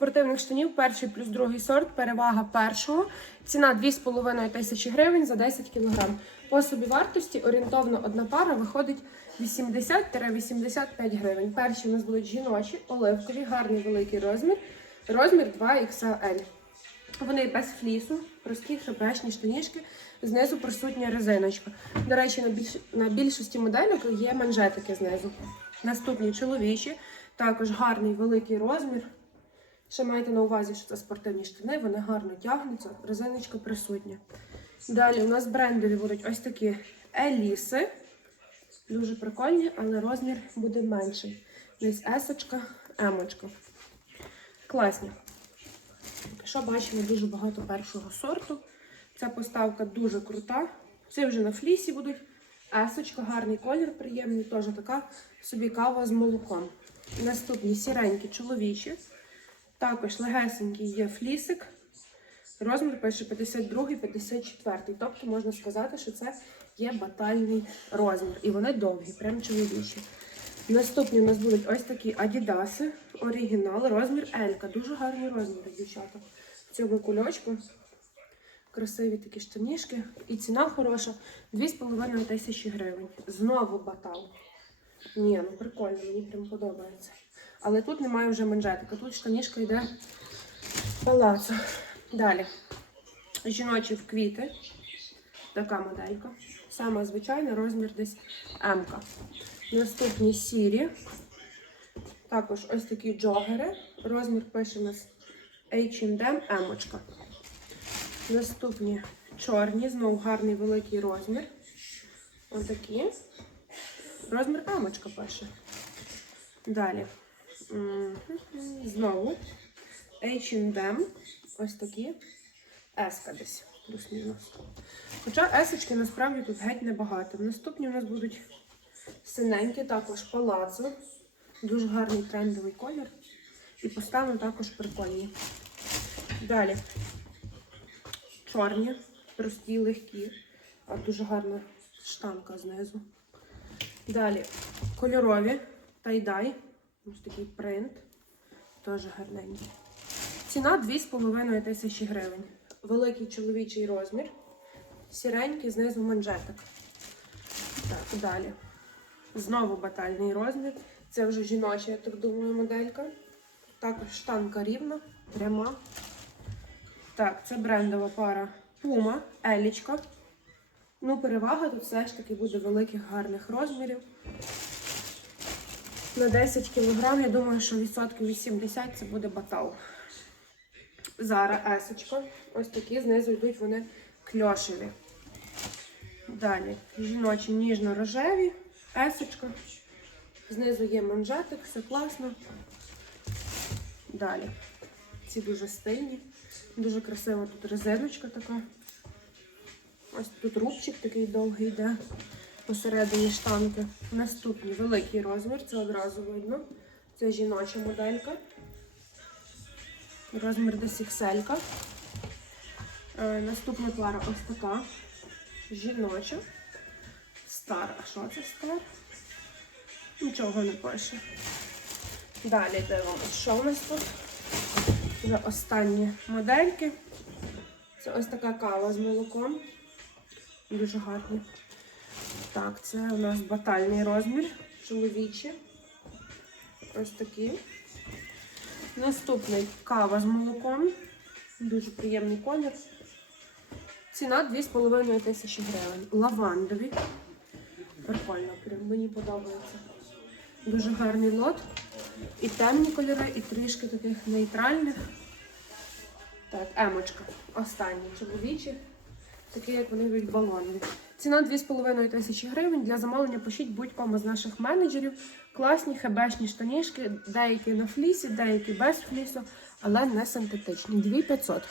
спортивних штанів, перший плюс другий сорт, перевага першого. Ціна 2,5 тисячі гривень за 10 кг. По собівартості орієнтовно одна пара виходить 80-85 гривень. Перші у нас будуть жіночі, оливкові, гарний великий розмір. Розмір 2XL. Вони без флісу, прості хребешні штанішки, знизу присутня резиночка. До речі, на, більш... на більшості моделек є манжетики знизу. Наступні чоловічі, також гарний великий розмір. Ще майте на увазі, що це спортивні штани, вони гарно тягнуться, резиночка присутня. Далі у нас брендові будуть ось такі еліси. Дуже прикольні, але розмір буде менший. Десь есочка, емочка. Класні. Що бачимо дуже багато першого сорту. Ця поставка дуже крута. Це вже на флісі будуть. Есочка, гарний колір, приємний, теж така собі кава з молоком. Наступні сіренькі чоловічі. Також легесенький є флісик. Розмір пише 52-54. Тобто можна сказати, що це є батальний розмір. І вони довгі, прям чоловічі. Наступні у нас будуть ось такі адідаси. Оригінал, розмір Елька. Дуже гарні розміри, дівчата. В цьому кульочку. Красиві такі штанішки. І ціна хороша 2,5 тисячі гривень. Знову батал. Ні, ну прикольно, мені прям подобається. Але тут немає вже манжетика. Тут штанішка йде палацо. Далі. Жіночі в квіти. Така моделька. Сама звичайна, розмір десь М. Наступні сірі. Також ось такі джогери. Розмір пише у нас H&M Емочка. Наступні чорні, знову гарний великий розмір. Отакі. Розмір Емочка пише. Далі. Знову H&M. Ось такі. Еска десь, плюс-мінус. Хоча есочки насправді тут геть небагато. Наступні у нас будуть синенькі, також палацо. Дуже гарний трендовий колір. І поставимо також прикольні. Далі. Чорні, прості, легкі. А дуже гарна штанка знизу. Далі кольорові тайдай. Ось такий принт. Теж гарненький. Ціна 2,5 тисячі гривень. Великий чоловічий розмір. Сіренький, знизу манжетик. Так, далі. Знову батальний розмір. Це вже жіноча, я так думаю, моделька. Також штанка рівна, пряма. Так, це брендова пара Puma, Елічка. Ну, перевага тут все ж таки буде великих гарних розмірів. На 10 кг, я думаю, що відсотків 80 це буде батал. Зара есочка. Ось такі знизу йдуть вони кльошеві. Далі жіночі ніжно-рожеві, есочка. Знизу є манжетик, все класно. Далі. Ці дуже стильні. Дуже красива тут резиночка така. Ось тут рубчик такий довгий йде посередині штанки. Наступний великий розмір, це одразу видно. Це жіноча моделька. Розмір десь XL. Е, Наступна пара ось така. Жіноча. Стар. А що це стар? Нічого не пише. Далі дивимося, що у нас тут. Вже останні модельки. Це ось така кава з молоком. Дуже гарні. Так, це у нас батальний розмір. Чоловічі. Ось такі. Наступний кава з молоком. Дуже приємний колір. Ціна 2,5 тисячі гривень. Лавандові. Прикольно, прям мені подобається. Дуже гарний лот. І темні кольори, і трішки таких нейтральних. Так, емочка. Останні чоловічі. Такі, як вони від балонові. Ціна 2,5 тисячі гривень. Для замовлення пишіть будь-кому з наших менеджерів. Класні хебешні штанішки, деякі на флісі, деякі без флісу, але не синтетичні. 2500.